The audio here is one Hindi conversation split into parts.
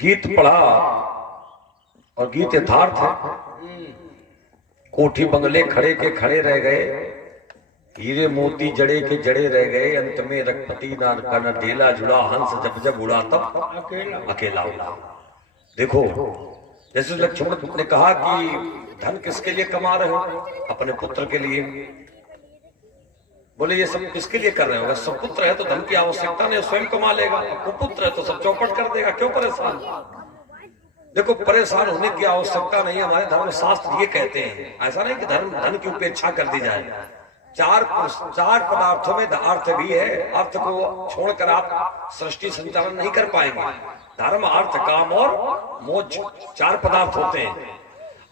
गीत पढ़ा और गीत यथार्थ है। कोठी बंगले खड़े के खड़े रह गए, हीरे मोती जड़े के जड़े रह गए, अंत में रघुपति न ढेला जुड़ा, हंस जब जब उड़ा तब अकेला उड़ा। देखो जैसे लक्ष्मण ने कहा कि धन किसके लिए कमा रहे हो? अपने पुत्र के लिए। बोले ये सब किसके लिए कर रहे हो? सब पुत्र है तो धन की आवश्यकता नहीं, स्वयं कमा लेगा। कुपुत्र है तो सब चौपट कर देगा, क्यों परेशान? देखो परेशान होने की आवश्यकता नहीं। हमारे धर्म शास्त्र ये कहते हैं, ऐसा नहीं कि धन की उपेक्षा कर दी जाए। चार पदार्थों में अर्थ भी है, अर्थ को छोड़कर आप सृष्टि संचालन नहीं कर पाएंगे। धर्म, अर्थ, काम और मोक्ष, चार पदार्थ होते हैं।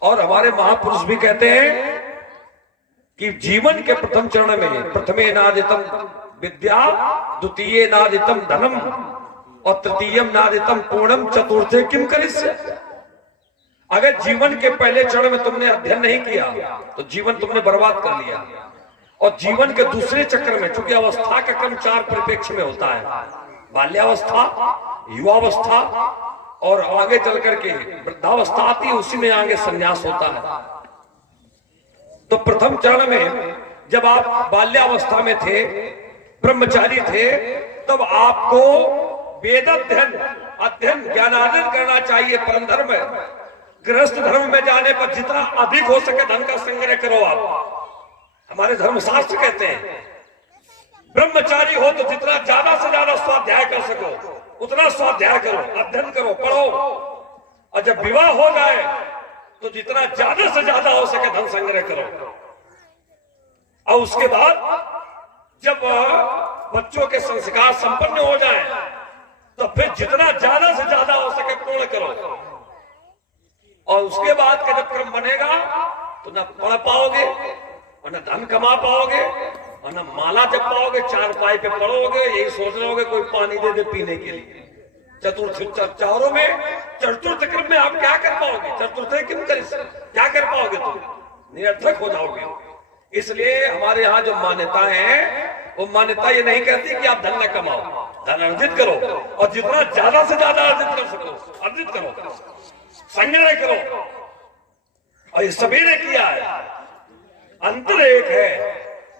और हमारे महापुरुष भी कहते हैं कि जीवन के प्रथम चरण में प्रथमे नादितम विद्या, द्वितीय नादितम धनम और तृतीयम नादितम पूर्णम, चतुर्थे किम करिष्ये। अगर जीवन के पहले चरण में तुमने अध्ययन नहीं किया तो जीवन तुमने बर्बाद कर लिया। और जीवन के दूसरे चक्र में, चूंकि अवस्था का क्रम चार परिप्रेक्ष्य में होता है, बाल्यावस्था, युवावस्था और आगे चल करके वृद्धावस्था आती है, उसी में आगे संन्यास होता है। तो प्रथम चरण में जब आप बाल्यावस्था में थे, ब्रह्मचारी थे, तब आपको वेद अध्ययन ज्ञानार्जन करना चाहिए। परम धर्म है। गृहस्थ धर्म में जाने पर जितना अधिक हो सके धन का संग्रह करो। आप हमारे धर्मशास्त्र कहते हैं ब्रह्मचारी हो तो जितना ज्यादा से ज्यादा स्वाध्याय कर सको उतना स्वाध्याय करो, अध्ययन करो, पढ़ो। और जब विवाह हो जाए तो जितना ज्यादा से ज्यादा हो सके धन संग्रह करो। और उसके बाद जब बच्चों के संस्कार संपन्न हो जाए तो फिर जितना ज्यादा से ज्यादा हो सके पूर्ण करो। और उसके बाद का जब क्रम बनेगा तो न पढ़ पाओगे और न धन कमा पाओगे और न माला जप पाओगे, चार पाई पे पढ़ोगे, यही सोच रहे होगे कोई पानी दे दे पीने के लिए। चारों में चतुर्थ क्रम में आप क्या कर पाओगे? चतुर्थ किम करिष्ये, क्या कर पाओगे? तुम निरर्थक हो जाओगे। इसलिए हमारे यहाँ जो मान्यता है वो मान्यता ये नहीं कहती कि आप धन न कमाओ, धन अर्जित करो और जितना ज्यादा से ज्यादा अर्जित कर सको अर्जित करो, संग्रह करो। और ये सभी ने किया है। अंतर एक है,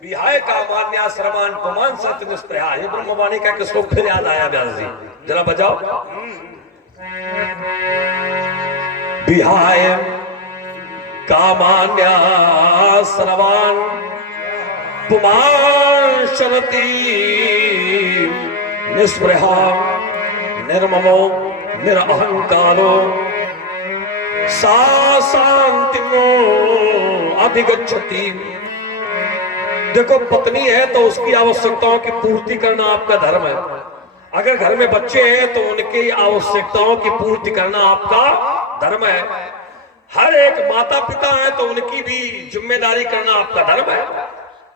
विहाय का मान्या श्रमान पुमान सत्य निष्प्रहा। ये ब्रह्मवाणी का श्लोक फिर याद आया व्यास जी, जरा बजाओ। विहाय कामान्या श्रवान पुमान शरति निष्प्रहा निर्ममो निरअहंकारो सा शांतिमो अधिगच्छति। देखो पत्नी है तो उसकी आवश्यकताओं की पूर्ति करना आपका धर्म है। अगर घर में बच्चे हैं तो उनकी आवश्यकताओं की पूर्ति करना आपका धर्म है। हर एक माता पिता है तो उनकी भी जिम्मेदारी करना आपका धर्म है।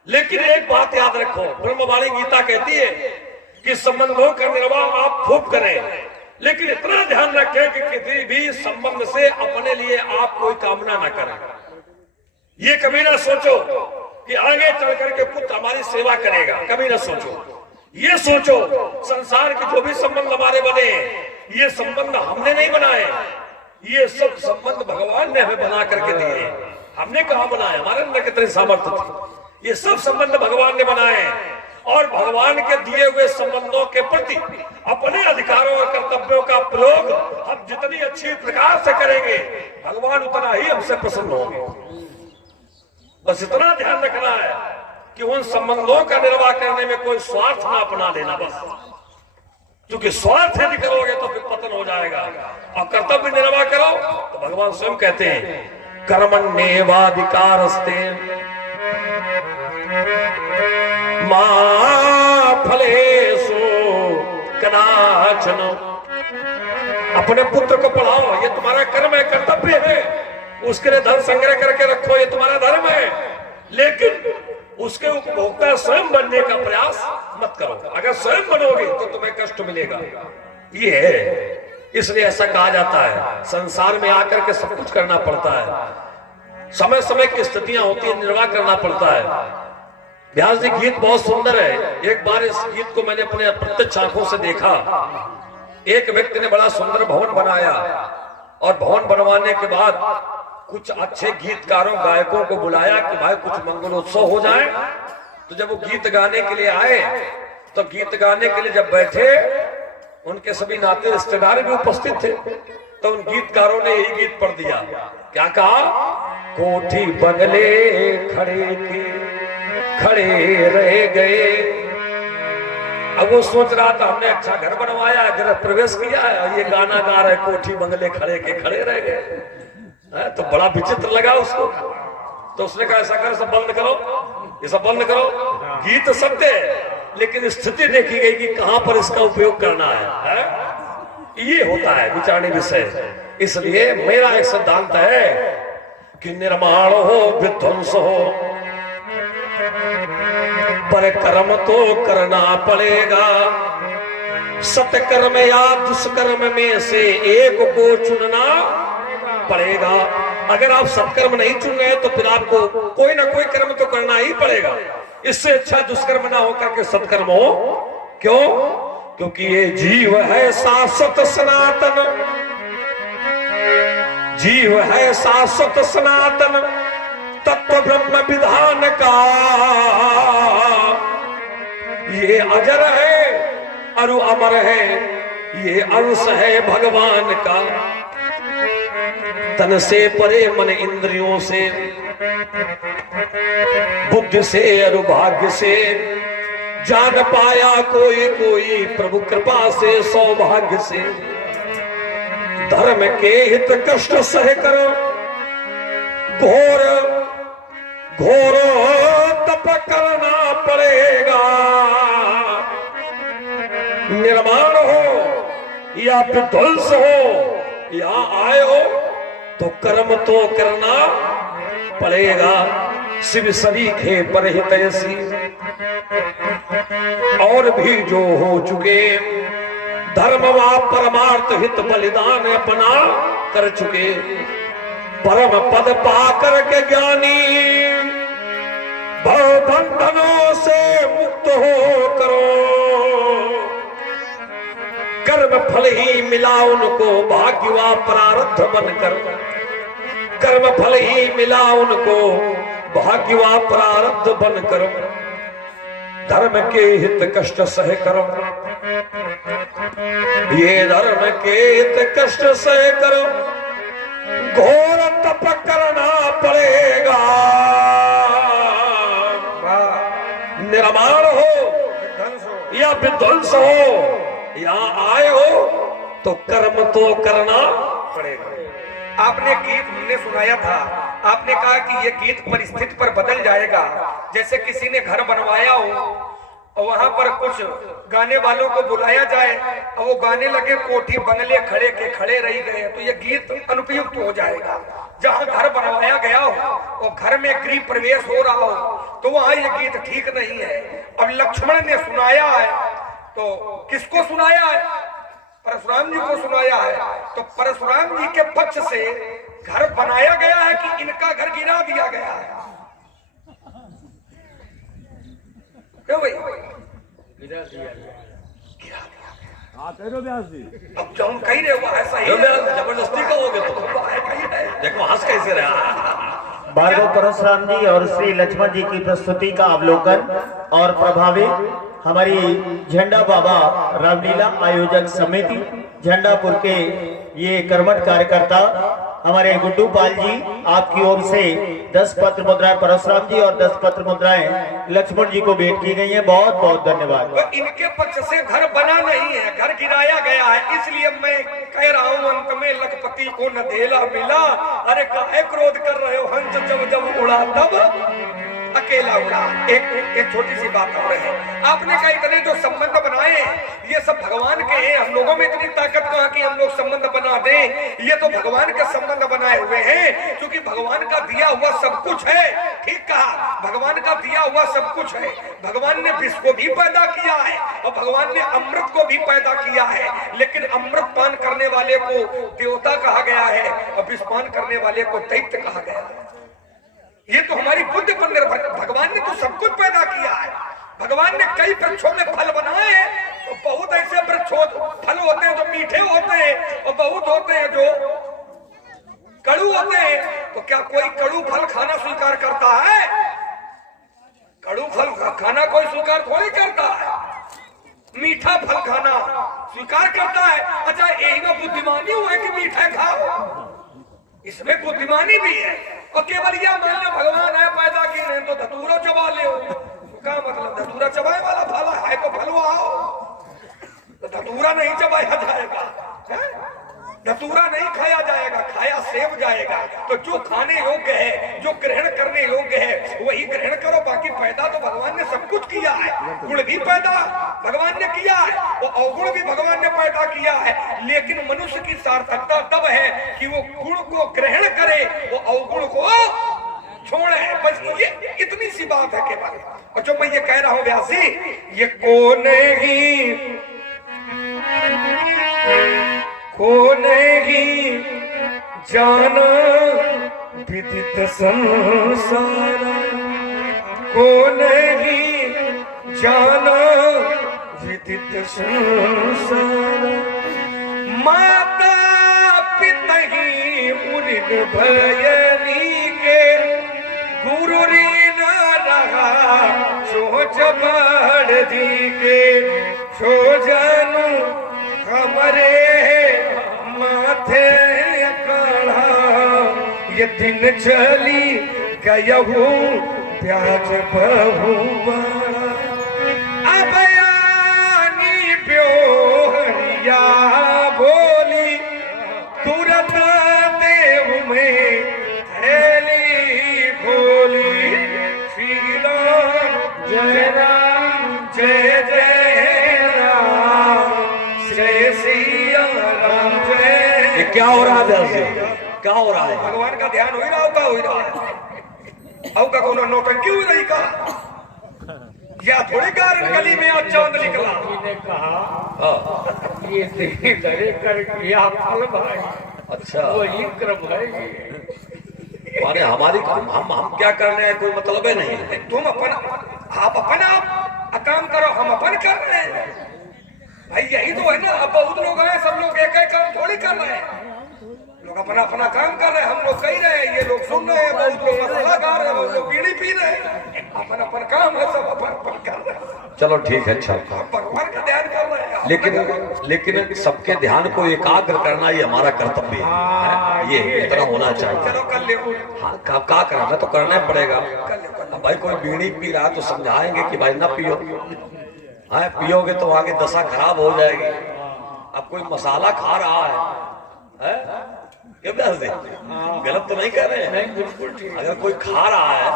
लेकिन एक बात याद रखो, ब्रह्मवाणी गीता कहती है कि संबंधों का निर्वाह आप खूब करें, लेकिन इतना ध्यान रखें कि किसी भी संबंध से अपने लिए आप कोई कामना ना करें। ये कभी ना सोचो कि आगे चल करके पुत्र हमारी सेवा करेगा, कभी ना सोचो। ये सोचो संसार के जो भी संबंध हमारे बने ये संबंध हमने नहीं बनाए, ये सब संबंध भगवान ने हमें बना करके दिए। हमने कहा बनाए? हमारे अंदर कितनी सामर्थ्य थी। ये सब संबंध भगवान ने बनाए और भगवान के दिए हुए संबंधों के प्रति अपने अधिकारों और कर्तव्यों का प्रयोग हम जितनी अच्छी प्रकार से करेंगे भगवान उतना ही हमसे प्रसन्न होंगे। बस इतना ध्यान रखना है कि उन संबंधों का निर्वाह करने में कोई स्वार्थ ना अपना लेना। बस क्योंकि स्वार्थ यदि करोगे तो फिर पतन हो जाएगा। और कर्तव्य निर्वाह करो तो भगवान स्वयं कहते हैं कर्मण्येवाधिकारस्ते मा फलेषु कदाचन। अपने पुत्र को पढ़ाओ, ये तुम्हारा कर्म है, कर्तव्य है। उसके लिए धन संग्रह करके रखो, ये तुम्हारा धर्म है। लेकिन उसके उपभोक्ता स्वयं बनने का प्रयास मत करो। अगर स्वयं बनोगे तो तुम्हें कष्ट मिलेगा। ये है, इसलिए ऐसा कहा जाता है संसार में आकर के सब कुछ करना पड़ता है। समय समय की स्थितियां होती है, निर्वाह करना पड़ता है। व्यास जी गीत बहुत सुंदर है। एक बार इस गीत को मैंने अपने प्रत्यक्ष आंखों से देखा एक व्यक्ति ने बड़ा सुंदर भवन बनाया और भवन बनवाने के बाद कुछ अच्छे गीतकारों गायकों को बुलाया कि भाई कुछ मंगलोत्सव हो जाए। तो जब वो गीत गाने के लिए आए तो गीत गाने के लिए जब बैठे उनके सभी नाते रिश्तेदार भी उपस्थित थे। तो उन गीतकारों ने यही गीत पढ़ दिया, क्या कहा? कोठी बंगले खड़े के खड़े रह गए। अब वो सोच रहा था हमने अच्छा घर बनवाया, गृह प्रवेश किया है और ये गाना गा रहे कोठी बंगले खड़े के खड़े रह गए। तो बड़ा विचित्र लगा उसको। तो उसने कहा ऐसा करो, सब बंद करो, ये सब बंद करो। गीत सत्य है लेकिन स्थिति देखी गई कि कहां पर इसका उपयोग करना है? ये होता है विचारणी विषय। इसलिए मेरा एक सिद्धांत है कि निर्माण हो विध्वंस हो पर कर्म तो करना पड़ेगा। सत्कर्म या दुष्कर्म में से एक को चुनना पड़ेगा। अगर आप सत्कर्म नहीं चुन रहे तो फिर आपको कोई ना कोई कर्म तो करना ही पड़ेगा। इससे अच्छा दुष्कर्म ना होकर के सत्कर्म हो। क्यों? क्योंकि ये जीव है शाश्वत सनातन, जीव है शाश्वत सनातन तत्व ब्रह्म विधान का। ये अजर है अरु अमर है, ये अंश है भगवान का। तन से परे मन इंद्रियों से, बुद्धि से अरु भाग्य से जान पाया कोई कोई प्रभु कृपा से सौभाग्य से। धर्म के हित कष्ट सह करो घोर घोर तप करना पड़ेगा। निर्माण हो या विध्वंस हो या आए हो तो कर्म तो करना पड़ेगा। शिव सभी खे परहित ऐसी और भी जो हो चुके धर्म व परमार्थ हित बलिदान अपना कर चुके। परम पद पाकर के ज्ञानी भव बंधनों से मुक्त हो करो। कर्म फल ही मिला उनको भाग्यवा प्रारब्ध बनकर। कर्म फल ही मिला उनको भाग्यवा प्रारब्ध बनकर। धर्म के हित कष्ट सह करो, ये धर्म के हित कष्ट सह करो। घोर तप करना पड़ेगा। निर्माण हो या विध्वंस हो या आए हो तो कर्म तो करना पड़ेगा। आपने गीत हमने सुनाया था, आपने कहा कि ये गीत परिस्थिति पर बदल जाएगा। जैसे किसी ने घर बनवाया हो और वहां पर कुछ गाने वालों को बुलाया जाए और वो गाने लगे कोठी बंगले खड़े के खड़े रह गए तो ये गीत अनुपयुक्त हो जाएगा। जहां घर बनवाया गया हो और घर में गृह प्रवेश हो रहा हो तो वहां ये गीत ठीक नहीं है। अब लक्ष्मण ने सुनाया है तो किसको सुनाया है? परशुराम जी को सुनाया है। तो परशुराम जी के पक्ष से घर बनाया गया है कि इनका घर गिरा दिया गया है? क्यों भाई? गिरा दिया गया। अब जो हम कही रहे हो ऐसा ही जबरदस्ती कहोगे तो देखो हंस कैसे रहा। भार्गव परशुराम जी और श्री लक्ष्मण जी की प्रस्तुति का अवलोकन और प्रभावी हमारी झंडा बाबा रामलीला आयोजक समिति झंडापुर के ये कर्मठ कार्यकर्ता हमारे गुड्डू पाल जी आपकी ओर से 10 पत्र मुद्राएं परशुराम जी और 10 पत्र मुद्राएं लक्ष्मण जी को भेंट की गई हैं। बहुत बहुत धन्यवाद। तो इनके पक्ष से घर बना नहीं है, घर गिराया गया है। इसलिए मैं कह रहा हूँ अंत में लखपति को न देला मिला। अरे काहे क्रोध कर रहे हो? हंस जब जब उड़ा तब अकेला उड़ा। एक छोटी सी बात और है, आपने कहा इतने जो संबंध बनाए ये सब भगवान के हैं। हम लोगों में इतनी ताकत कहाँ कि हम लोग संबंध बना दें? ये तो भगवान के संबंध बनाए हुए हैं क्योंकि भगवान का दिया हुआ सब कुछ है। ठीक कहा, भगवान का दिया हुआ सब कुछ है। भगवान ने विष को भी पैदा किया है और भगवान ने अमृत को भी पैदा किया है। लेकिन अमृत पान करने वाले को देवता कहा गया है और विष पान करने वाले को दैत्य कहा गया है। ये तो हमारी बुद्धि पर निर्भर। भगवान ने तो सब कुछ पैदा किया है। भगवान ने कई वृक्षों में फल बनाए हैं और बहुत ऐसे वृक्ष फल होते हैं जो मीठे होते हैं और बहुत होते हैं जो कड़ू होते हैं। तो क्या कोई कड़ू फल खाना स्वीकार करता है? कड़ू फल खाना कोई स्वीकार थोड़ी करता है, मीठा फल खाना स्वीकार करता है। अच्छा, यही में बुद्धिमानी हुआ कि मीठा खाओ, इसमें बुद्धिमानी भी है। और केवल यह मान लो भगवान है पैदा किए नहीं तो धतूरा चबा ले, तो क्या मतलब धतूरा चबाए वाला फल है तो फलवा आओ, तो धतूरा नहीं चबाया जाएगा, धतूरा नहीं खाया जाएगा, खाया सेब जाएगा। तो जो खाने योग्य है, जो ग्रहण करने योग्य है वही ग्रहण करो। बाकी पैदा तो भगवान ने सब कुछ किया है, गुण भी पैदा भगवान ने किया है और अवगुण भी भगवान ने पैदा किया है। लेकिन मनुष्य की सार्थकता तब है कि वो गुण को ग्रहण करे, वो अवगुण को छोड़े। बस ये इतनी सी बात है केवल। और जो मैं ये कह रहा हूं व्यास जी, ये कौन ही जाना विदित संसार, कौन ही जाना विदित संसार। माता पिता ही उरिन भयनी के, गुरु री न रहा सोच बड़ दी के। सो जानू हमारे माथे कड़ा, ये दिन चली गया हूँ प्याज बहु बड़ा। अब यानी ब्योहरिया बोली, तुरंत देव में थैली खोली। श्री राम जय राम जय जय राम, जय सिया राम जय। ये क्या हो रहा है? क्या हो रहा है? भगवान का ध्यान हो ही रहा होगा, हो ही रहा है। औ का कोनो नौटंकी हुई रही का, या थोड़ी कारण गली में आज चांद निकला। ने कहा ये धीरे कर किया फल भाई। अच्छा, वही क्रम है ये। माने हमारी हम क्या करने हैं कोई मतलब है नहीं। तुम अपन आप काम करो, हम अपन कर रहे हैं भाई, यही तो है ना। अब बहुत लोग हैं, सब लोग एक एक काम थोड़ी कर रहे हैं, लोग अपना अपना काम कर रहे हैं। हम लोग कह रहे हैं, ये लोग सुन रहे हैं, बहुत लोग मसाला खा रहे हैं, बहुत लोग बीड़ी पी रहे हैं। अपन अपन काम है, सब अपन अपन कर रहे हैं। चलो ठीक है, अच्छा भगवान का ध्यान कर रहे हैं। लेकिन सबके ध्यान को एकाग्र करना ये हमारा कर्तव्य है, ये इतना होना चाहिए। चलो कर ले। हाँ, क्या करना तो करना ही पड़ेगा। अब भाई कोई बीड़ी पी रहा है तो समझाएंगे कि भाई ना पियो, हाँ पियोगे तो आगे दशा खराब हो जाएगी। अब कोई मसाला खा रहा है, क्या गलत तो नहीं कर रहे हैं, बिल्कुल ठीक। अगर कोई खा रहा है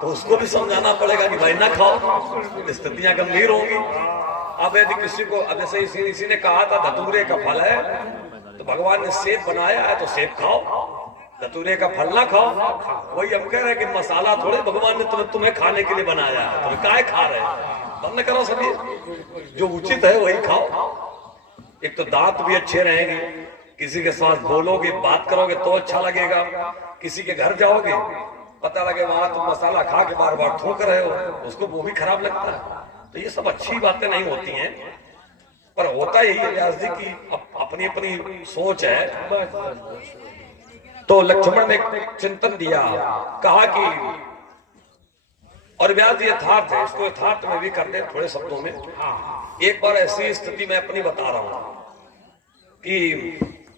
तो उसको भी समझाना पड़ेगा कि भाई ना खाओ, स्थितियां गंभीर होंगी। अब यदि किसी को, अब जैसे इसी ने कहा था धतूरे का फल है, तो भगवान ने सेब बनाया है तो सेब खाओ, धतूरे का फल ना खाओ। वही हम कह रहे हैं कि मसाला थोड़े भगवान ने तुम्हें खाने के लिए बनाया है, तुम्हें काय खा रहे हैं? बंद करो सभी, जो उचित है वही खाओ। एक तो दांत भी अच्छे रहेंगे, किसी के साथ बोलोगे बात करोगे तो अच्छा लगेगा। किसी के घर जाओगे पता लगे वहां तुम मसाला खा के बार बार थूक रहे हो, उसको वो भी खराब लगता है। तो ये सब अच्छी बातें नहीं होती हैं, पर होता यही है व्यास जी की अपनी अपनी सोच है। तो लक्ष्मण ने चिंतन दिया, कहा कि और व्यास जी यथार्थ है, इसको यथार्थ में भी कर दे थोड़े शब्दों में। एक बार ऐसी स्थिति मैं अपनी बता रहा हूं कि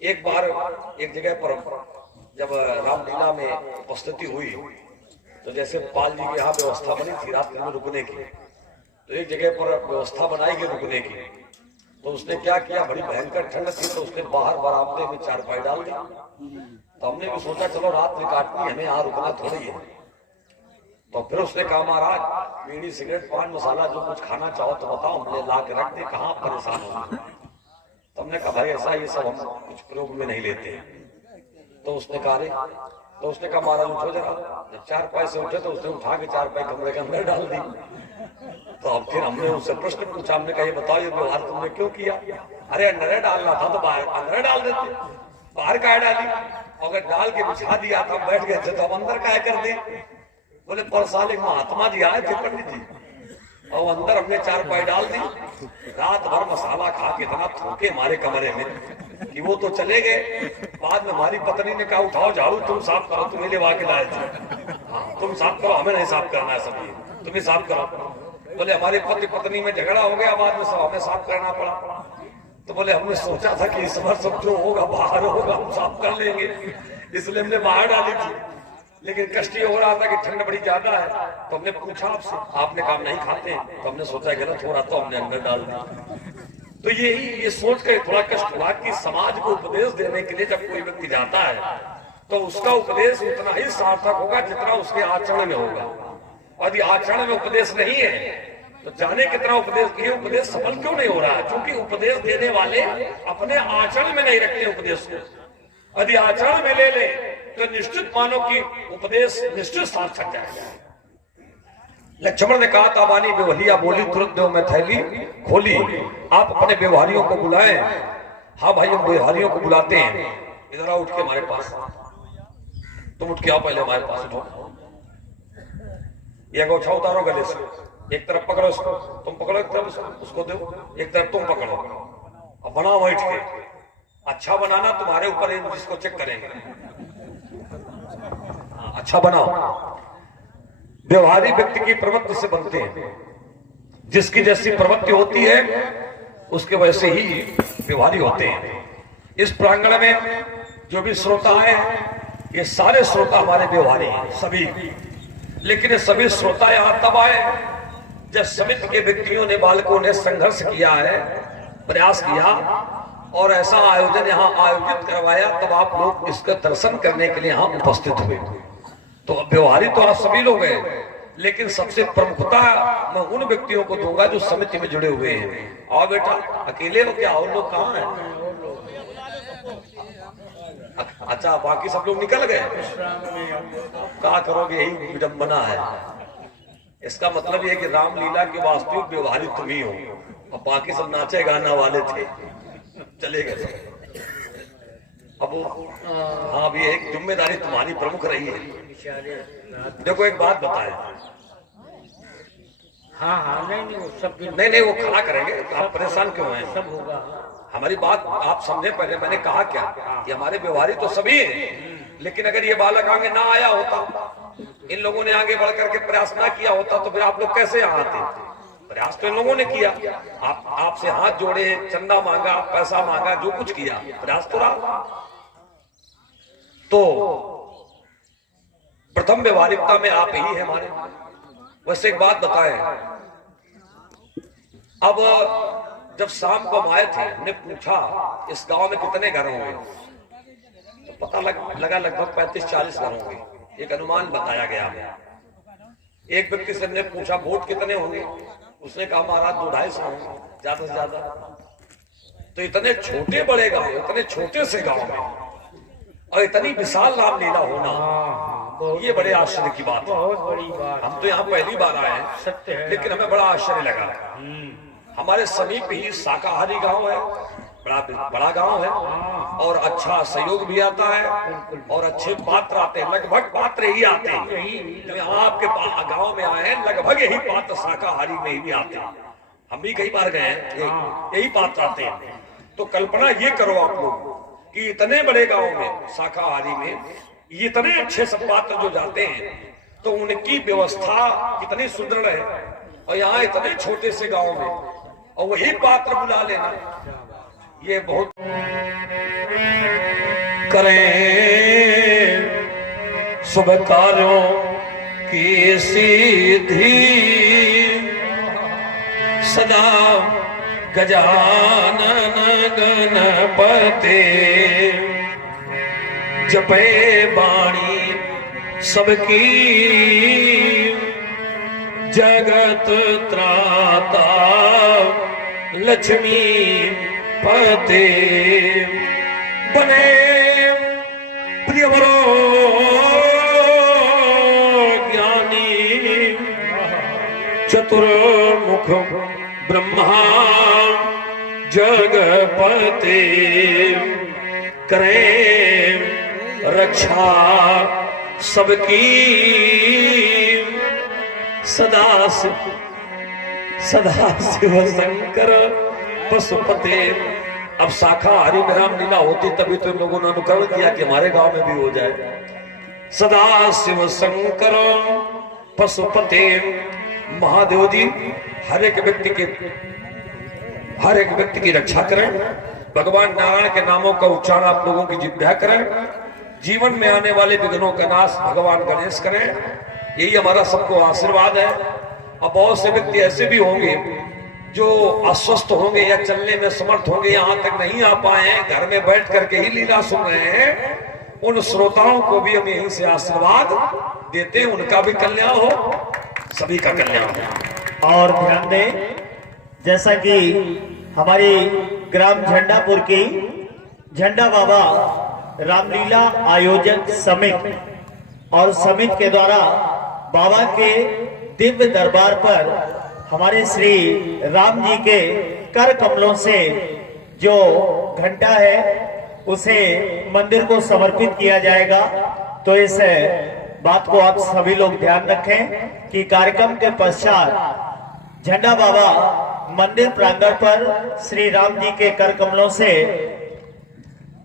एक बार एक जगह पर जब रामलीला में उपस्थिति हुई, तो जैसे पाल जी की यहाँ व्यवस्था बनी थी रात्रि में रुकने की, तो एक जगह पर व्यवस्था बनाई गई रुकने की। तो उसने क्या किया, बड़ी भयंकर ठंड थी, तो उसने बाहर बरामदे में चारपाई डाल दी। तो हमने भी सोचा चलो रात में काटनी, हमें यहाँ रुकना थोड़ी है। तो फिर उसने कहा महाराज बीड़ी सिगरेट पान मसाला जो कुछ खाना चाहो तो बताओ, हमने ला के रख दे, कहाँ परेशान हो। तो हमने कहा भाई ऐसा ये सब हम कुछ प्रयोग में नहीं लेते। तो उसने कहा रे, तो उसने कहा महाराज उठो जरा। जब चारपाई से उठे तो उसने उठा के चारपाई कमरे के अंदर डाल दी। तो अब फिर हमने उससे प्रश्न पूछा, हमने कहा ये बताओ ये व्यवहार तुमने क्यों किया? अरे अंदर डालना था तो बाहर अंदर डाल देते, बाहर का डाली, अगर डाल के बिछा दिया था बैठ गए थे तो अब अंदर का कर दे। बोले परसाले महात्मा जी आए थे पंडित जी, और अंदर हमने 4 पाई डाल दी। रात भर मसाला खा के इतना थूके हमारे कमरे में कि वो तो चले गए। बाद में हमारी पत्नी ने कहा उठाओ झाड़ू, तुम साफ करो, तुम्हें लेवा के लाए थे। हाँ, तुम साफ करो, हमें नहीं साफ करना है, सब तुम्हें साफ करो। बोले हमारे पति पत्नी में झगड़ा हो गया, बाद में सब हमें साफ करना पड़ा। तो बोले हमने सोचा था कि इस बार सब जो होगा बाहर होगा, हम साफ कर लेंगे, इसलिए हमने बाहर डाली थी। लेकिन कष्ट ये हो रहा था कि ठंड बड़ी ज्यादा है, तो हमने पूछा आपसे, आपने कहा नहीं खाते, तो हमने सोचा गलत हो रहा, तो हमने अंदर डाल दिया। तो ये सोच कर थोड़ा कष्ट हुआ कि समाज को उपदेश देने के लिए जब कोई व्यक्ति जाता है तो उसका उपदेश उतना ही सार्थक होगा जितना उसके आचरण में होगा। और यदि आचरण में उपदेश नहीं है तो जाने कितना उपदेश, ये उपदेश सफल क्यों नहीं हो रहा है? क्योंकि उपदेश देने वाले अपने आचरण में नहीं रखते उपदेश को। यदि आचरण में ले ले तो निश्चित मानो कि उपदेश निश्चित सार्थक जाएगा। लक्ष्मण ने कहा ताबानी व्यवहारिया बोली, तुरंत देव में थैली खोली, आप अपने व्यवहारियों को बुलाएं। हाँ भाई, हम व्यवहारियों को बुलाते हैं। इधर आओ, उठ के हमारे पास, तुम उठ के आओ, पहले हमारे पास उठो। ये गोछा उतारो गले से, एक तरफ पकड़ो उसको, तुम पकड़ो एक तरफ, उसको दो, एक तरफ तुम पकड़ो, अब बनाओ बैठ के। अच्छा बनाना तुम्हारे ऊपर है, जिसको चेक करेंगे। अच्छा बनाओ। व्यवहारिक व्यक्ति की प्रवृत्ति से बनते हैं, जिसकी जैसी प्रवृत्ति होती है उसके वैसे ही व्यवहारी होते हैं। इस प्रांगण में जो भी श्रोता है, ये सारे श्रोता हमारे व्यवहारी हैं सभी। लेकिन ये सभी श्रोता यहाँ तब आए जब समिति के व्यक्तियों ने, बालकों ने संघर्ष किया है, प्रयास किया और ऐसा आयोजन यहाँ आयोजित करवाया, तब आप लोग इसका दर्शन करने के लिए यहाँ उपस्थित हुए। तो व्यवहारी तो आप सभी लोग हैं, लेकिन सबसे प्रमुखता मैं उन व्यक्तियों को दूंगा जो समिति में जुड़े हुए हैं। आओ बेटा, अकेले हो क्या? और लोग कहाँ हैं? अच्छा, बाकी सब लोग निकल गए। क्या करोगे? यही विडंबना है। इसका मतलब ये कि रामलीला के वास्तविक व्यवहारी तुम ही हो, और बाकी सब नाचे गाना वाले थे, चले गए। अब हाँ, भी एक जिम्मेदारी तुम्हारी प्रमुख रही है। देखो एक बात बताए। हाँ, नहीं वो सब नहीं वो खड़ा करेंगे, आप परेशान क्यों हैं? सब होगा। हमारी बात आप समझे पहले। मैंने कहा क्या कि हमारे व्यवहारी तो सभी हैं, लेकिन अगर ये बालक आगे ना आया होता, इन लोगों ने आगे बढ़ करके प्रयास ना किया होता, तो फिर आप लोग कैसे यहाँ आते? प्रयास तो इन लोगों ने किया, आपसे हाथ जोड़े, चंदा मांगा, पैसा मांगा, जो कुछ किया, प्रयास तो रहा। तो प्रथम व्यवहारिकता में आप ही है हमारे। वैसे एक बात बताएं, अब जब शाम को हम आए थे, हमने पूछा इस गांव में कितने घर होंगे, तो पता लगा लगभग 35-40 घर होंगे। एक अनुमान बताया गया। एक व्यक्ति से हमने पूछा वोट कितने होंगे, उसने कहा महाराज 200-250 होंगे ज्यादा से ज्यादा। तो इतने छोटे बड़े गांव, इतने छोटे से गांव में और इतनी विशाल रामलीला होना, ये बड़े आश्चर्य की बात है। बहुत बड़ी बात। हम तो यहाँ पहली बार आए हैं, सत्य है, लेकिन हमें बड़ा आश्चर्य लगा। हमारे समीप ही शाकाहारी गांव है, बड़ा गांव है, और अच्छा सहयोग भी आता है और अच्छे पात्र आते हैं। लगभग पात्र ही आते हैं जो यहाँ आपके गांव में आए हैं, लगभग यही पात्र शाकाहारी में ही आते हैं। हम भी कई बार गए हैं, यही पात्र आते हैं। तो कल्पना ये करो आप लोग कि इतने बड़े गांव में, शाकाहारी में, इतने अच्छे सब पात्र जो जाते हैं, तो उनकी व्यवस्था कितनी सुदृढ़ है। और यहाँ इतने छोटे से गांव में और वही पात्र बुला लेना, ये बहुत करें शुभ कार्यों की सिद्धि सदा गजानन गणपते जपे बाणी सबकी जगत त्राता लक्ष्मी पते बने प्रियवरो ज्ञानी चतुर्मुख ब्रह्मा जगपते करें रक्षा सबकी सदा से सदा शिव शंकर पशुपते। अब शाखा हरि में रामलीला होती तभी तो इन लोगों ने अनुकरण किया कि हमारे गांव में भी हो जाए। सदा शिव शंकर पशुपते। महादेव जी हर एक व्यक्ति की रक्षा करें। भगवान नारायण के नामों का उच्चारण आप लोगों की जिह्वा करें। जीवन में आने वाले विघ्नों का नाश भगवान गणेश करें। यही हमारा सबको आशीर्वाद है। और बहुत से व्यक्ति ऐसे भी होंगे जो अस्वस्थ होंगे या चलने में समर्थ होंगे, यहाँ तक नहीं आ पाए हैं, घर में बैठ करके ही लीला सुन रहे हैं, उन श्रोताओं को भी हम यहीं से आशीर्वाद देते हैं। उनका भी कल्याण हो, सभी का कल्याण हो। और ध्यान दें, जैसा कि हमारी ग्राम झंडापुर की झंडा बाबा रामलीला आयोजक समिति और समिति के द्वारा बाबा के दिव्य दरबार पर हमारे श्री राम जी के कर कमलों से जो घंटा है उसे मंदिर को समर्पित किया जाएगा। तो इस बात को आप सभी लोग ध्यान रखें कि कार्यक्रम के पश्चात झंडा बाबा मंदिर प्रांगण पर श्री राम जी के कर कमलों से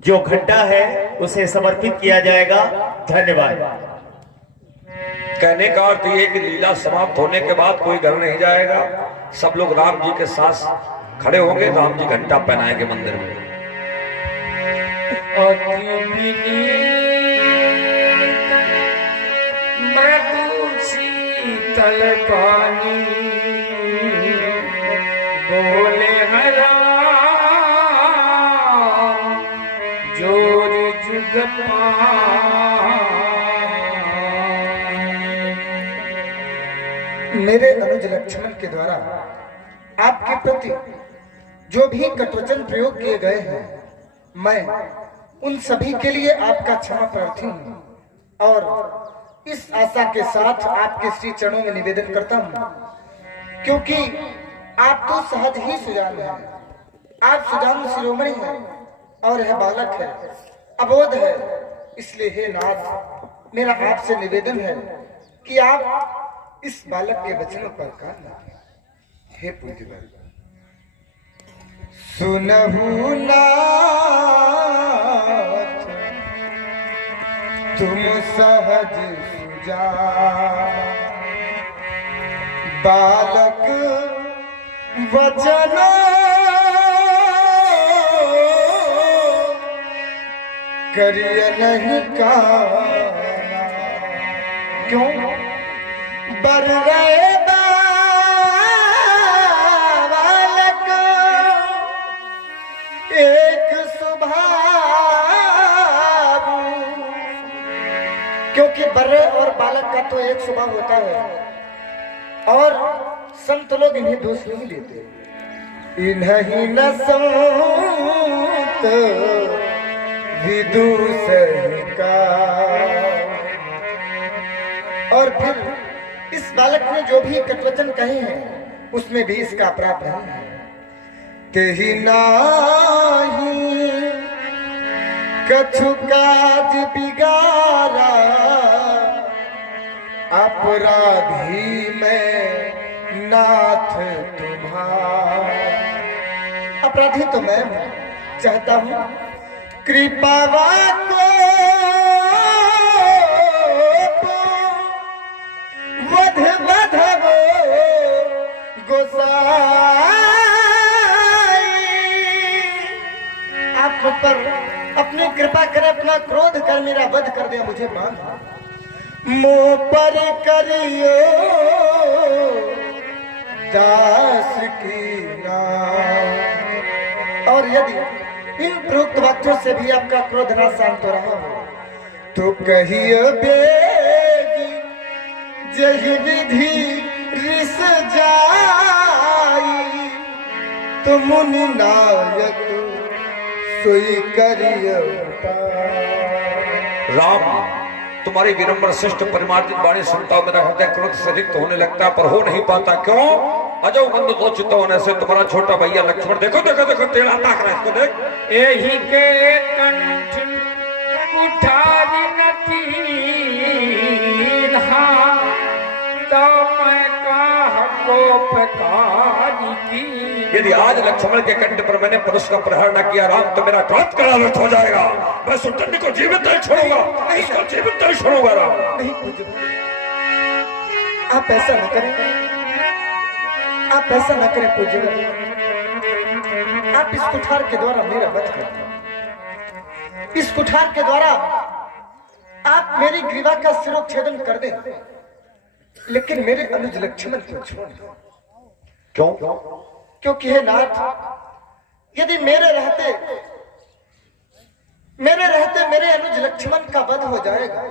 जो घंटा है उसे समर्पित किया जाएगा। धन्यवाद। कहने का अर्थ ये कि लीला समाप्त होने के बाद कोई घर नहीं जाएगा, सब लोग राम जी के साथ खड़े होंगे, राम जी घंटा पहनाएंगे मंदिर में। मृदु शीतल पानी बोले हरा जोर जुग मेरे अनुज लक्ष्मण के द्वारा आपके प्रति जो भी कटवचन प्रयोग किए गए हैं, मैं उन सभी के लिए आपका क्षमा प्रार्थी हूँ और इस आशा के साथ आपके श्री चरणों में निवेदन करता हूँ, क्योंकि आप तो सहज ही सुजान हैं, आप सुजान शिरोमणि हैं और यह बालक है, अबोध है। इसलिए हे नाथ, मेरा आपसे निवेदन है कि आप इस बालक के वचनों पर कान रखें। हे पूज्य सुनहु नाथ तुम सहज सुजान, बालक वचन करिय नहीं काना। क्यों बर रहे बालक एक स्वभाव, क्योंकि बर्रे और बालक का तो एक स्वभाव होता है और संत लोग इन्हें दोष नहीं देते। इन्हीं न संत विदुषहि का। और फिर इस बालक ने जो भी कटवचन कहे हैं उसमें भी इसका अपराध नहीं है। तेहि नाही कछु काज बिगारा, अपराधी मैं नाथ तुम्हारा। अपराधी तो मैं चाहता हूँ कृपा को वध बधवो गोसाई। आप मुझ पर अपनी कृपा करे, अपना क्रोध कर मेरा वध कर दे, मुझे मान मोह पर करियो दास की नाम। और यदि इन प्रयुक्त वाक्यों से भी आपका क्रोध ना शांत हो रहा हो तो कहिए बेगी जही विधि रिस जाई, तो मुनि नायक सोई करिए। राम, तुम्हारी विनम्र श्रेष्ठ परिमार्जित वाणी सुनता हूं, मेरा हृदय क्रोध से रिक्त होने लगता है, पर हो नहीं पाता। क्यों? अजो मंद तो चित्त होने से तुम्हारा छोटा भैया लक्ष्मण, देखो देखो देखो टेढ़ा ताक रहा है इसको, देख। एही के कंठ उठारी नती तो मैं कहा को पका की। यदि आज लक्ष्मण के कंठ पर मैंने पुरुष का प्रहार न किया राम तो मेरा क्रोध करालत हो जाएगा। मैं सुटंडी को जीवित नहीं छोड़ूंगा, इसको जीवित नहीं छोड़ूंगा राम। नहीं पूज्य भाई, आप ऐसा न करें, आप ऐसा न करें पूज्य भाई। आप इस कुठार के द्वारा मेरा वध करें, इस कुठार के द्वारा आप मेरी ग्रीवा का शिरोच्छेदन कर दें, लेकिन मेरे अनुज लक्ष्मण को छोड़ दो। क्यों? क्योंकि हे नाथ, यदि मेरे रहते मेरे अनुज लक्ष्मण का वध हो जाएगा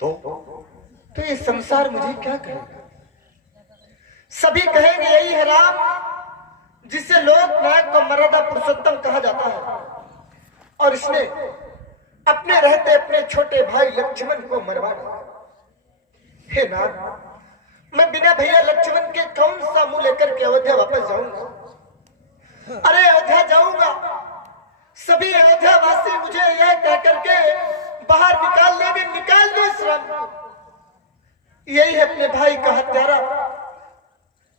तो ये संसार मुझे क्या कहेगा? सभी कहेंगे यही है राम जिसे लोक नायक को मर्यादा पुरुषोत्तम कहा जाता है, और इसने अपने रहते अपने छोटे भाई लक्ष्मण को मरवा दिया। हे नाथ, मैं बिना भैया लक्ष्मण के कौन सा मुंह लेकर के अयोध्या वापस जाऊंगा? अरे अयोध्या जाऊंगा, सभी अयोध्या वासी मुझे यह कह करके बाहर निकाल लेंगे, निकाल दो श्रम। यही है अपने भाई का हत्यारा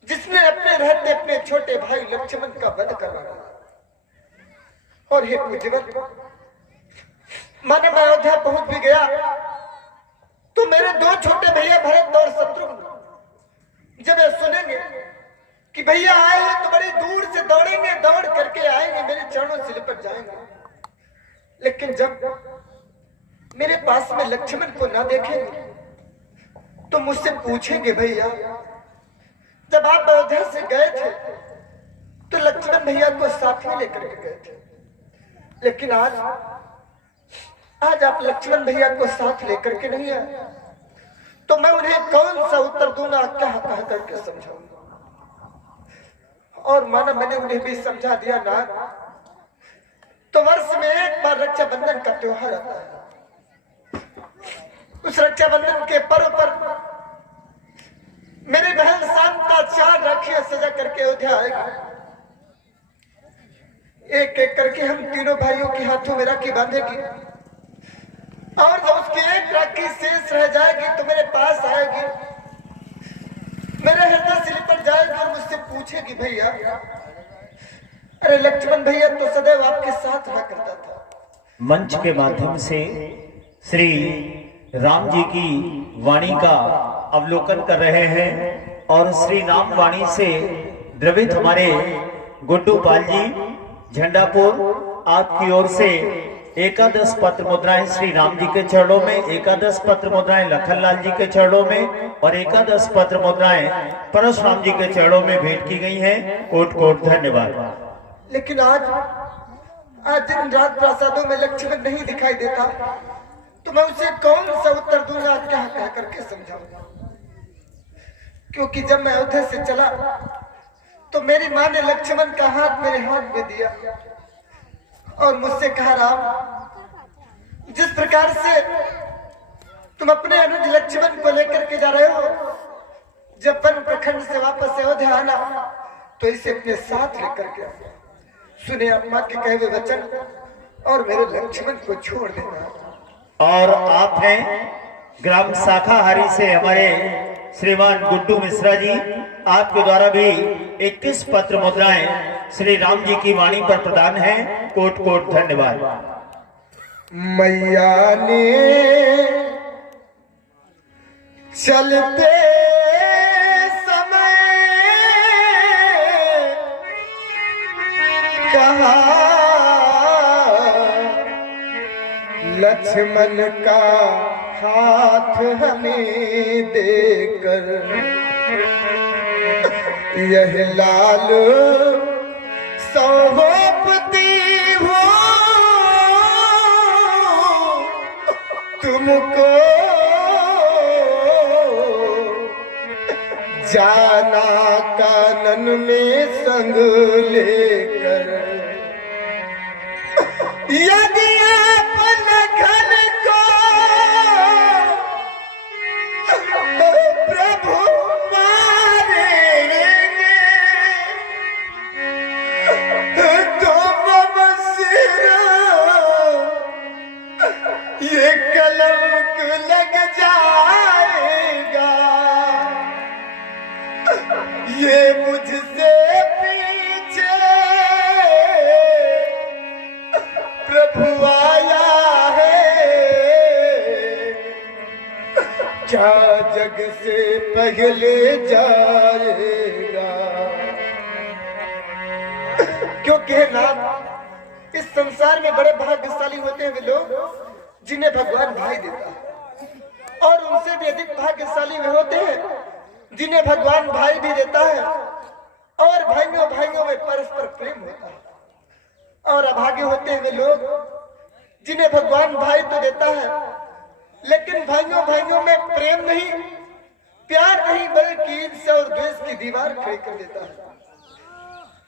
जिसने अपने रहते अपने छोटे भाई लक्ष्मण का वध करवाया। और हे उज्जवल, माने मैं अयोध्या पहुंच भी गया तो मेरे दो छोटे भैया भरत और शत्रुघ्न जब ये सुनेंगे कि भैया आए हैं तो बड़ी दूर से दौड़ेंगे, दौड़ करके आएंगे, मेरे चरणों से लिपट जाएंगे। लेकिन जब मेरे पास में लक्ष्मण को ना देखेंगे तो मुझसे पूछेंगे भैया जब आप अयोध्या से गए थे तो लक्ष्मण भैया को साथ में लेकर के गए थे, लेकिन आज आप लक्ष्मण भैया को साथ लेकर के नहीं आए, तो मैं उन्हें कौन सा उत्तर दूंगा, क्या कह करके समझाऊंगा? और माना मैंने उन्हें भी समझा दिया ना, तो वर्ष में एक बार रक्षाबंधन का त्योहार आता है। उस रक्षाबंधन के पर्व पर मेरी बहन शांता 4 राखियां सजा करके अयोध्या आएगी। एक एक करके हम तीनों भाइयों के हाथों में राखी बांधेगी, और जब उसकी एक राखी शेष रह जाएगी तो मेरे पास आएगी, मेरे हृदय से लिपट जाएगी और मुझसे पूछेगी भैया, अरे लक्ष्मण भैया तो सदैव आपके साथ रहा करता था। मंच के माध्यम से श्री राम जी की वाणी का अवलोकन कर रहे हैं, और श्री राम वाणी से द्रवित हमारे गुड्डू पाल जी झंडापुर आपकी ओर से एकादश पत्र मुद्राएं श्री राम जी के चरणों में, एकादश पत्र मुद्राएं लखनलाल जी के चरणों में, और एकादश पत्र मुद्राएं परशुराम जी के चरणों में भेंट की गई हैं। कोट कोट धन्यवाद। लेकिन आज दिन रात प्रासादों में लक्ष्मण नहीं दिखाई देता, तो मैं उसे कौन सा उत्तर दूंगा, क्या कह करके समझाऊंगा? क्योंकि जब मैं अयोध्या से चला तो मेरी माँ ने लक्ष्मण का हाथ मेरे हाथ में दिया और मुझसे कहा, राम जिस प्रकार से तुम अपने अनुज लक्ष्मण को लेकर के जा रहे हो, जब वन प्रखंड से वापस अयोध्या आना तो इसे अपने साथ लेकर के आना। सुने आप माँ के कहे हुए वचन और मेरे लक्ष्मण को छोड़ देना। और आपने ग्राम शाखाहारी से हमारे श्रीमान गुड्डू मिश्रा जी, आपके द्वारा भी 21 पत्र मुद्राएं श्री राम जी की वाणी पर प्रदान है। कोट कोट धन्यवाद। मैया ने चलते समय कहा, लक्ष्मण का हाथ हमें देकर यह लाल सौंपती हो तुमको, जाना कानन में संग लेकर। यदि अपने घर को प्रभु मारेंगे तो ममसिरा ये कलंक लग जाएगा, ये मुझसे प्रभु आया है, क्या जग से पहले जाएगा। क्योंकि हे नाथ, इस संसार में बड़े भाग्यशाली होते हैं वे लोग जिन्हें भगवान भाई देता है, और उनसे भी अधिक भाग्यशाली वे होते हैं जिन्हें भगवान भाई भी देता है, और भाइयों भाइयों में परस्पर प्रेम होता है। और अभागे होते हैं वे लोग जिन्हें भगवान भाई तो देता है, लेकिन भाइयों भाइयों में प्रेम नहीं, प्यार नहीं, बल्कि ईर्ष्या और द्वेष की दीवार खड़ी कर देता है।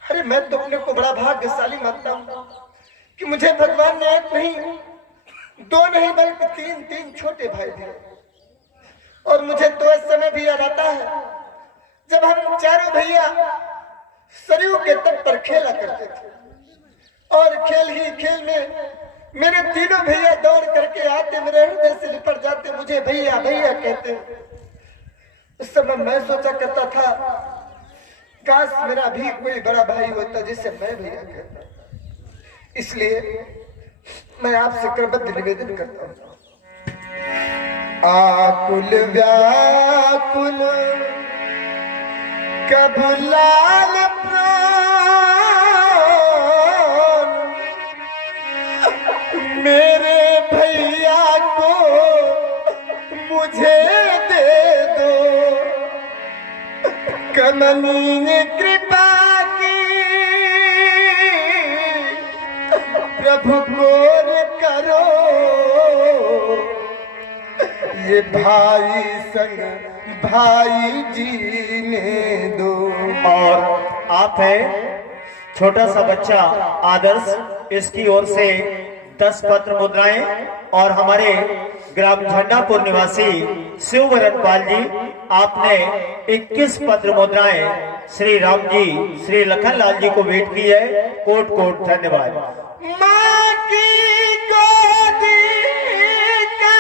अरे मैं तो अपने को बड़ा भाग्यशाली मानता हूँ कि मुझे भगवान ने एक नहीं, दो नहीं, बल्कि तीन छोटे भाई दिए। और मुझे तो इस समय भी याद आता है जब हम चारों भैया सरयू के तट पर खेला करते थे, और खेल ही खेल में मेरे तीनों भैया दौड़ करके आते, मेरे हृदय से लिपट जाते, मुझे भैया भैया कहते। उस समय मैं सोचा करता था, काश मेरा भी कोई बड़ा भाई होता जिसे मैं भैया कहता। इसलिए मैं आपसे करबद्ध निवेदन करता हूँ, आकुल व्याकुल कब लाल प्राण, मेरे भैया को मुझे दे दो, कमनीय कृपा की प्रभु कोर करो, ये भाई संग भाई जीने दो। और आप है छोटा सा बच्चा आदर्श, इसकी ओर से 10 पत्र मुद्राएं, और हमारे ग्राम झंडापुर निवासी शिववरण पाल जी, आपने 21 पत्र मुद्राएं श्री राम जी, श्री लखनलाल जी को भेंट की है। कोट कोट धन्यवाद। माँ की गोदी का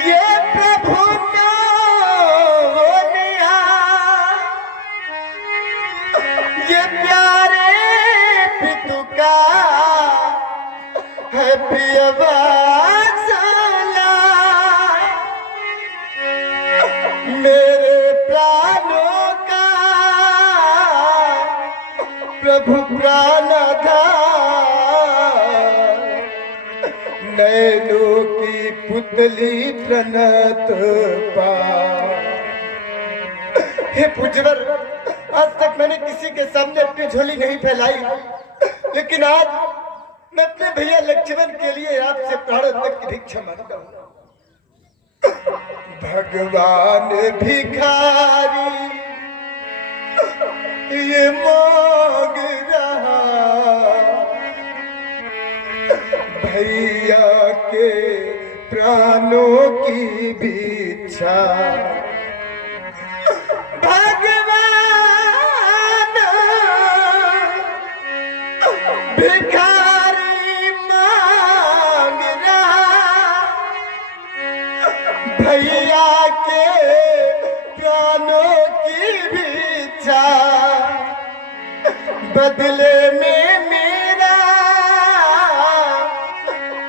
ये प्रभु का होनिया, ये प्यारे पितु का है प्रिय वात्सल्य, मेरे प्राणों का प्रभु प्राणधार, नैनों की पुतली प्रणत पा। हे पूज्यवर, आज तक मैंने किसी के सामने अपनी झोली नहीं फैलाई, लेकिन आज मैं अपने भैया लक्ष्मण के लिए आपसे प्राणों तक की भिक्षा मांगता हूँ। भगवान भिखारी ये मांग रहा, भैया के प्राणों की भिक्षा। भगवान भिखारी मांग रहा, भैया के प्राणों की भिक्षा, बदले में मेरा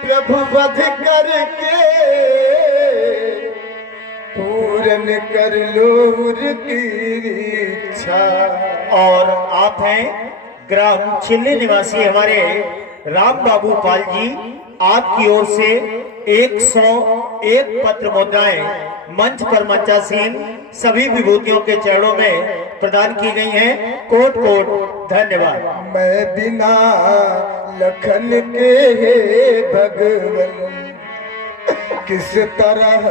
प्रभु वध करके पूरन कर लो उनकी इच्छा। और आप हैं ग्राम चिल्ली निवासी हमारे राम बाबू पाल जी, आपकी ओर से 101 पत्र मुद्राएं मंच पर मंचासीन सभी विभूतियों के चरणों में प्रदान की गई हैं। कोट कोट धन्यवाद। मैं बिना लखन के हे भगवन किस तरह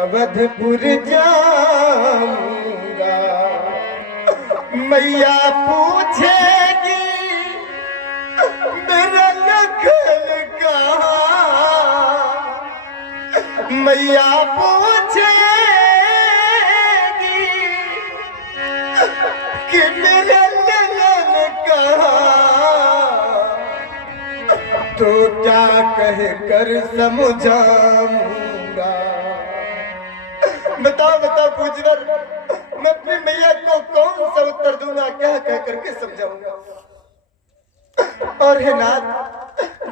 अवधपुर जाऊंगा, मैया पूछेगी मेरा लखन कहाँ, मैया पूछेगी कि मेरा लखन कहाँ, तो क्या कह कर समझाऊंगा। बताओ बताओ पूज्यवर, मैं अपनी मैया को कौन सा उत्तर दूंगा, क्या कह करके समझाऊंगा। और हे नाथ,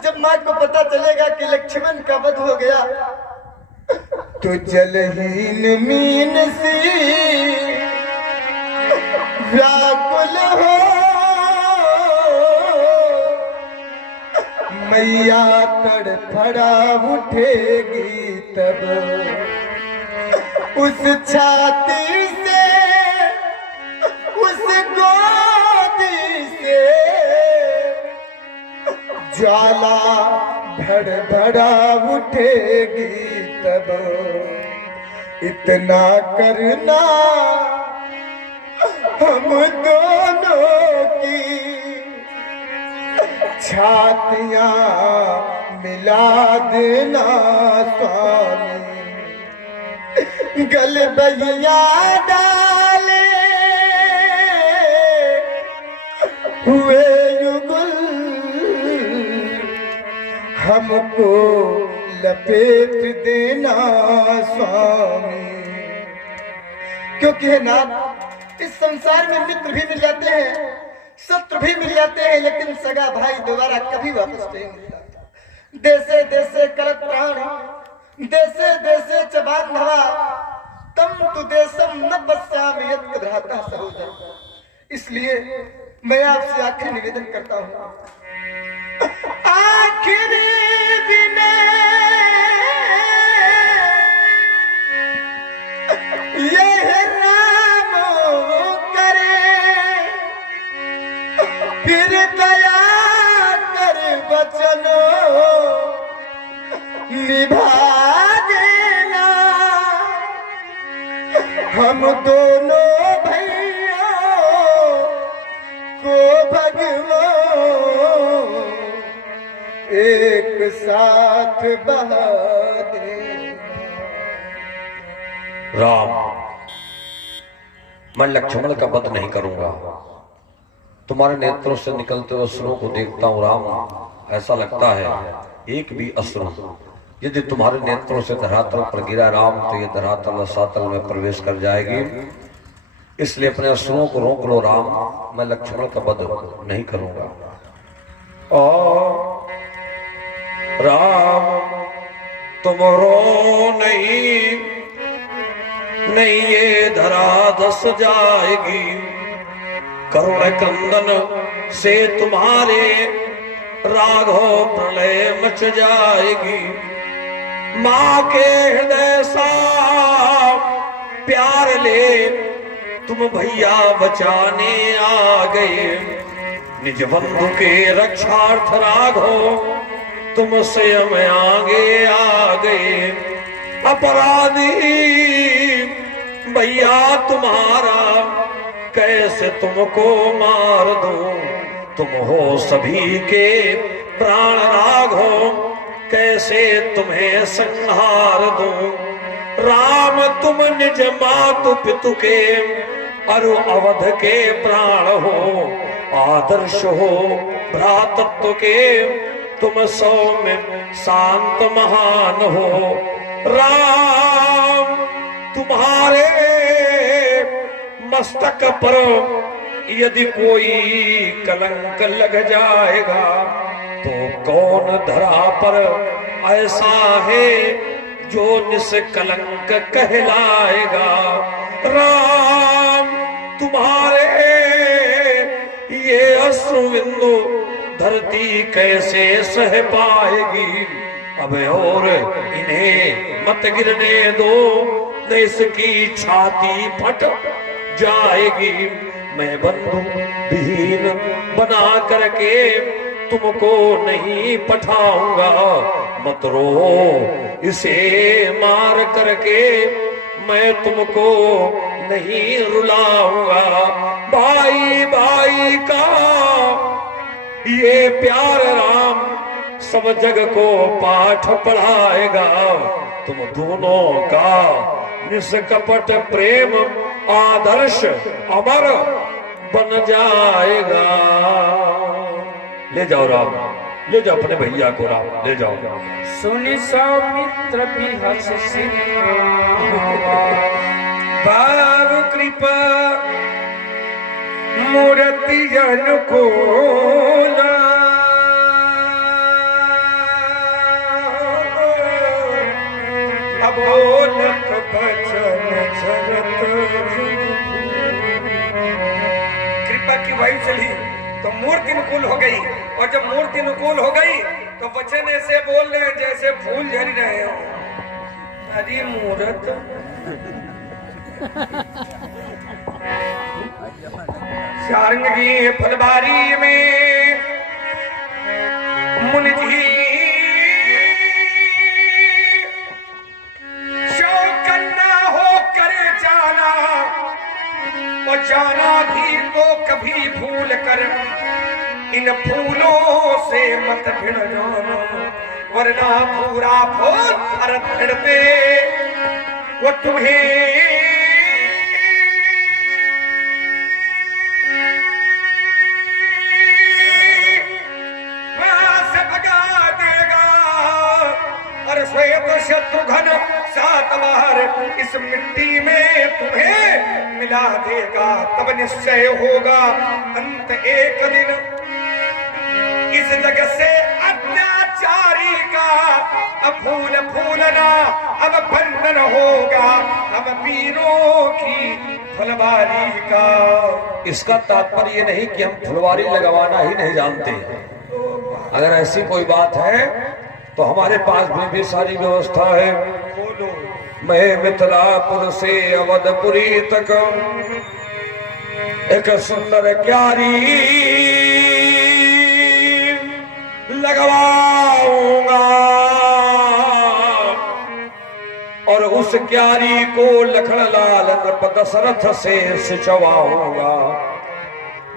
जब माँ को पता चलेगा कि लक्ष्मण का वध हो गया तो जलहीन मीन सी व्याकुल हो मैया तड़फड़ा उठेगी तब उस छाती से उस गोदी से ज्वाला भड़भड़ा उठेगी तब इतना करना हम दोनों की छातियां मिला देना स्वामी गल बहिया डाले हुए युगल हमको लपेट देना स्वामी। क्योंकि है ना, इस संसार में मित्र भी मिल जाते हैं, शत्रु भी मिल जाते हैं, लेकिन सगा भाई दोबारा कभी वापस नहीं मिलता। देशे देशे करत प्राण देशे देशे च बांधवा तम तु देशम न पश्यामि यत् भ्राता सहोदर। इसलिए मैं आपसे आखिरी निवेदन करता हूँ, आखिरी विनय यह राम करे फिर दया कर वचनो निभा देना हम दोनों भैया को भगवान एक साथ बहा दे। राम, मैं लक्ष्मण का वध नहीं करूंगा। तुम्हारे नेत्रों से निकलते हुए अश्रुओं को देखता हूँ राम, ऐसा लगता है एक भी अश्रु यदि तुम्हारे नेत्रों से धरातल पर गिरा राम तो ये धरातल सातल में प्रवेश कर जाएगी। इसलिए अपने अश्रुओं को रोक लो राम, मैं लक्ष्मण का वध नहीं करूंगा। और राम तुम रो नहीं, नहीं ये धरा धस जाएगी, करुण कंदन से तुम्हारे राघव प्रलय मच जाएगी। माँ के हृदय सा प्यार ले तुम भैया बचाने आ गए, निज बंधु के रक्षार्थ राघव तुम स्वयं आगे आ गए। अपराधी भैया तुम्हारा कैसे तुमको मार दूं, तुम हो सभी के प्राण राघव कैसे तुम्हें संहार दूं। राम तुम निज मातु पितु के अरु अवध के प्राण हो, आदर्श हो भ्रातृत्व के तुम सौम्य शांत महान हो। राम तुम्हारे मस्तक पर यदि कोई कलंक लग जाएगा तो कौन धरा पर ऐसा है जो निष्कलंक कहलाएगा। राम तुम्हारे ये अश्रुबिंदु धरती कैसे सह पाएगी। अब और इन्हें मत गिरने दो, देश की छाती फट जाएगी। मैं बंधु विहीन बना करके तुमको नहीं पठाऊंगा, मत रो इसे मार करके मैं तुमको नहीं रुलाऊंगा। भाई भाई का ये प्यार राम सब जग को पाठ पढ़ाएगा। तुम दोनों का निष्कपट प्रेम आदर्श अमर बन जाएगा। ले जाओ राम, ले जाओ अपने भैया को राम, ले जाओ। सुनि सौमित्र भी हर्ष भाव कृपा मूर्ति अनुकूला बोलत बचन जगत कृपा की वायु चली तो मूर्ति अनुकूल हो गई, और जब मूर्ति अनुकूल हो गई तो वचन ऐसे बोल रहे हैं जैसे फूल झड़ रहे हो। अरे मूर्त सारंगी फलबारी में मुनि जी शौकन्ना हो कर जाना, और जाना भी तो कभी भूल कर इन फूलों से मत भिड़ जाना, वरना पूरा फूल भरत भिड़ते वो तुम्हें शत्रुघ्न सात बार इस मिट्टी में तुम्हें मिला देगा, तब निश्चय होगा अंत एक दिन इस जगत से अत्याचारी का। अब फूल फूलना अब बंधन होगा, अब वीरों की फुलवारी का। इसका तात्पर्य ये नहीं कि हम फुलवारी लगवाना ही नहीं जानते। अगर ऐसी कोई बात है तो हमारे पास भी सारी व्यवस्था है। मैं मिथिलापुर से अवधपुरी तक एक सुंदर क्यारी लगवाऊंगा, और उस क्यारी को लखनलाल नृप दशरथ से सिंचवाऊंगा।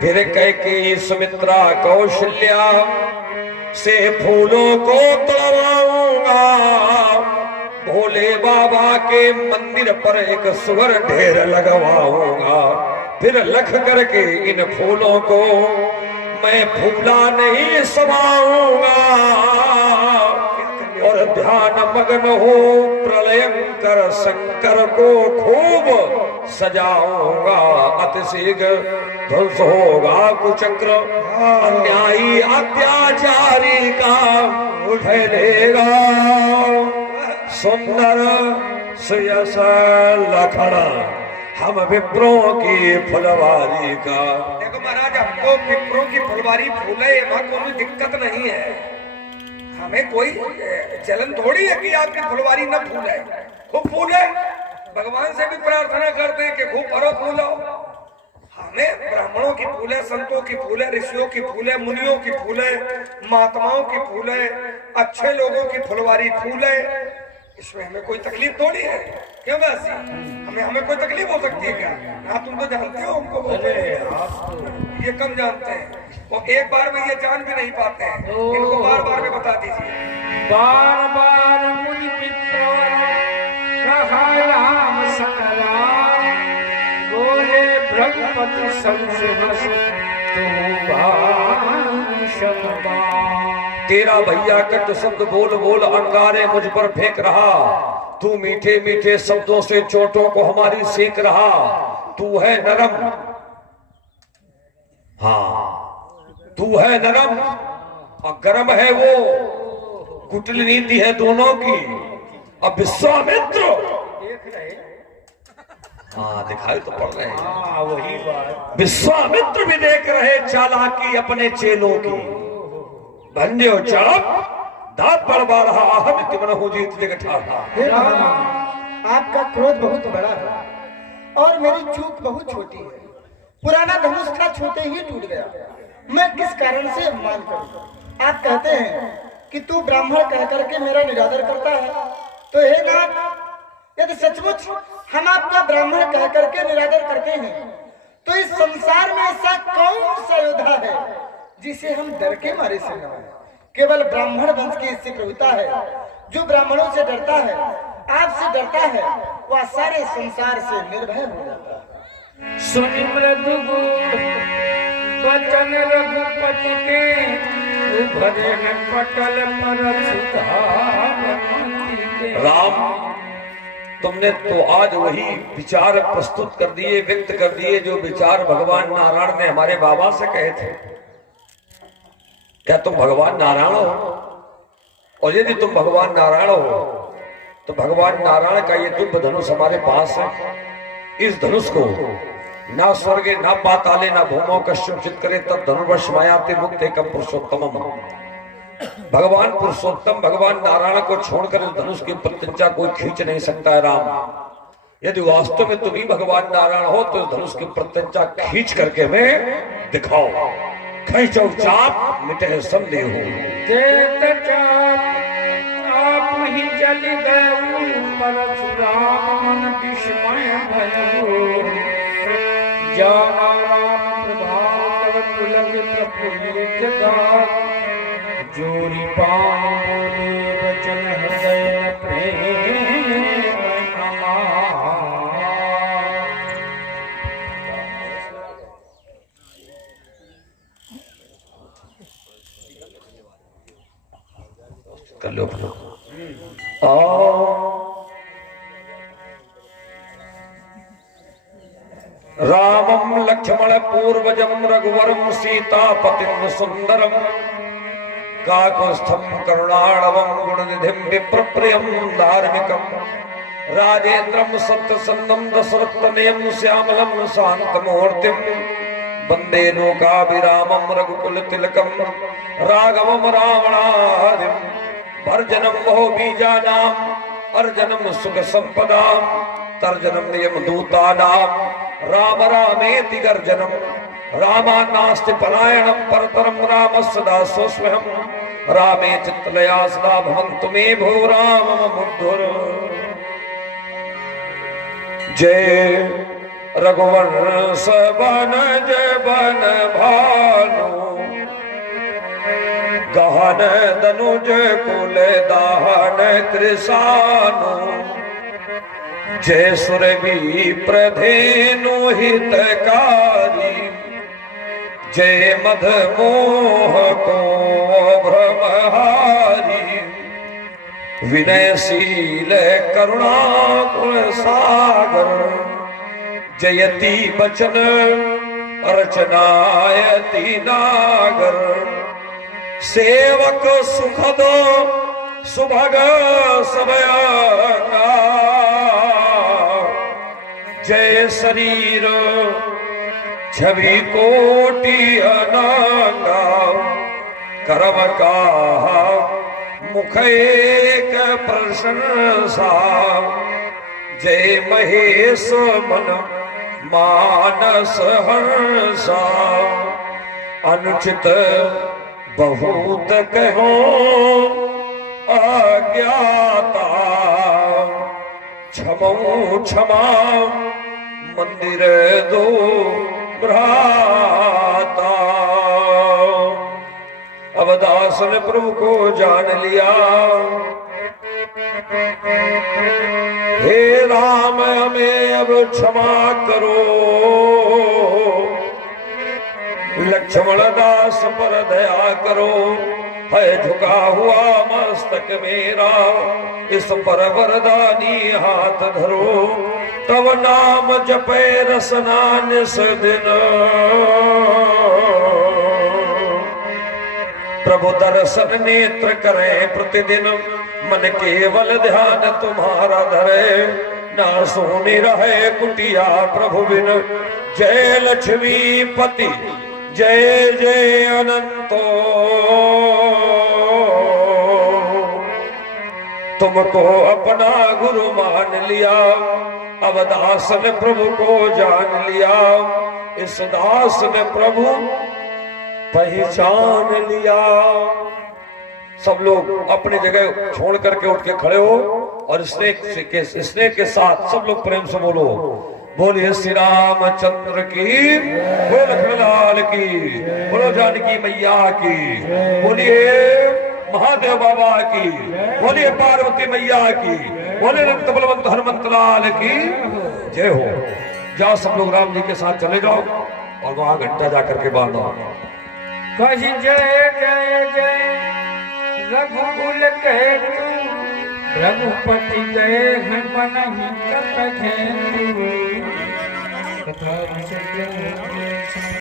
फिर कैकेयी सुमित्रा कौशल्या से फूलों को तोड़वाऊंगा। भोले बाबा के मंदिर पर एक सुवर ढेर लगवाऊंगा। फिर लख करके इन फूलों को मैं फूला नहीं समाऊंगा, और ध्यान मग्न हो प्रलयंकर शंकर को खूब सजाऊंगा। अतिशीघ्र ध्वंस होगा कुचक्र, अन्यायी अत्याचारी का फैलेगा सुंदर सुयस लखन हम विप्रों की फुलवारी का। देखो महाराज, हमको विप्रों की फुलवारी फूले वहां कोई दिक्कत नहीं है, हमें कोई जलन थोड़ी है कि आपकी फुलवारी न फूले, खूब फूले। भगवान से भी प्रार्थना करते हैं कि खूब भरो फूलो। हमें ब्राह्मणों की फूले, संतों की फूले, ऋषियों की फूले, मुनियों की फूले, महात्माओं की फूले, अच्छे लोगों की फुलवारी फूले, इसमें हमें कोई तकलीफ थोड़ी है। क्यों वैसी हमें कोई तकलीफ हो सकती है क्या? हाँ, तुम तो जानते हो हमको, ये कम जानते हैं, वो एक बार में ये जान भी नहीं पाते हैं, इनको बार बार में बता दीजिए। बार बार मुनि कहा राम सकला, बोले ब्रह्मपति संस तेरा भैया कट शब्द बोल बोल अंगारे मुझ पर फेंक रहा। तू मीठे मीठे शब्दों से चोटों को हमारी सेक रहा। तू है नरम, हाँ तू है नरम, और गरम है वो। कुटिल नीति है दोनों की। अब विश्वामित्र हाँ दिखाई तो पड़ रहे हैं, वही बात। विश्वामित्र भी देख रहे चालाकी अपने चेलों की। बंदे चढ़प दांत पड़वा रहा अहम तिमन हो जीत जगठा। हे भगवान, आपका क्रोध बहुत बड़ा है और मेरी चूक बहुत छोटी है। पुराना धनुष था, छोटे ही टूट गया, मैं किस कारण से अपमान करूं? आप कहते हैं कि तू ब्राह्मण कह करके मेरा निरादर करता है, तो हे नाथ, यदि सचमुच हम आपका ब्राह्मण कह करके निरादर करते हैं, तो इस संसार में ऐसा कौन सा योद्धा है जिसे हम डर के मारे से न? केवल ब्राह्मण वंश की इससे प्रभुता है। जो ब्राह्मणों से डरता है, आपसे डरता है, वह सारे संसार से निर्भय हो जाता है। सुनि मृदु वचन रघुपति के, उभरे न पटल पर सुधार। राम, तुमने तो आज वही विचार प्रस्तुत कर दिए, व्यक्त कर दिए, जो विचार भगवान नारायण ने हमारे बाबा से कहे थे। क्या तुम भगवान नारायण हो? और यदि तुम भगवान नारायण हो तो भगवान नारायण का ये दिव्य धनुष हमारे पास है। इस धनुष को ना स्वर्गे ना पाताले ना भूमो कश्चित करे तब धनुर्वश मायाति मुक्त एकम पुरुषोत्तम। भगवान पुरुषोत्तम भगवान नारायण को छोड़कर इस धनुष की प्रत्यंचा कोई खींच नहीं सकता है राम। यदि वास्तव में तुम ही भगवान नारायण हो तो इस धनुष की प्रत्यंचा खींच करके हमें दिखाओ। खींचो चाप मिटे संदेह आप ही जल गए परशुराम विस्मय भयऊ जाना राम प्रभाव पुलक प्रफुल्लित जोरी पानी वचन हृदय प्रेम कर लो। रामम लक्ष्मण पूर्वजम रघुवरम सीतापतिम सुंदरम काकुत्स्थम करुणाणवम गुणनिधिम विप्रप्रियम धार्मिकम राजेन्द्रम सत्यसंदम दशरथतनयम श्यामलम शांतमूर्तिम वंदे लोकाभिरामम रघुकुल तिलकम राघवम रावणादिम भर्जनम बहु बीजानाम अर्जनम सुख संपदाम तर्जनम नियम दूतानाम राम रामेति गर्जनम रामानास्ति पलायनम परतरम रामस्य दासोऽस्म्यहम् रामे चित्तलया सदा भवन्तु मे भो राम मुग्धुर। जय रघुवंश वनज वन भानु गहन दनुज कुल दाहन कृशानु जय सुरवी प्रधेनु हितकारी जय मध मोह को भ्रमहारी विनयशील करुणा गुण सागर जयति बचन अर्चनायति नागर सेवक सुखद सुभग सबयंगा जय शरीर छवि कोटि अनंगा करम का मुख एक प्रशंसा जय महेश मन मानस हंसा अनुचित बहुत कहो अज्ञाता क्षमो क्षमा मंदिर दो भ्राता। अब दास ने प्रभु को जान लिया हे राम हमें अब क्षमा करो लक्ष्मण दास पर दया करो है झुका हुआ मस्तक मेरा इस पर वरदानी हाथ धरो तब नाम जपे रसना निस दिन प्रभु दर्शन नेत्र करें प्रतिदिन मन केवल ध्यान तुम्हारा धरे ना सोनी रहे कुटिया प्रभु बिन जय लक्ष्मी पति जय जय अनंतो तुमको अपना गुरु मान लिया अब दास ने प्रभु को जान लिया इस दास ने प्रभु पहचान लिया। सब लोग अपनी जगह छोड़ करके उठ के खड़े हो और स्नेह के साथ सब लोग प्रेम से बोलो बोलिए श्री रामचंद्र की बोलो लक्ष्मणलाल की बोलो जानकी मैया की बोलिए महादेव बाबा की बोलिए पार्वती मैया की बोले रक्त बलवंत हनुमंत लाल की जय हो। जाओ सब लोग राम जी के साथ चले जाओ और वहां घंटा जाकर के बांधो कही जय जय जय रघुकुल कहे तू रघुपति गए हैं मन ही कथ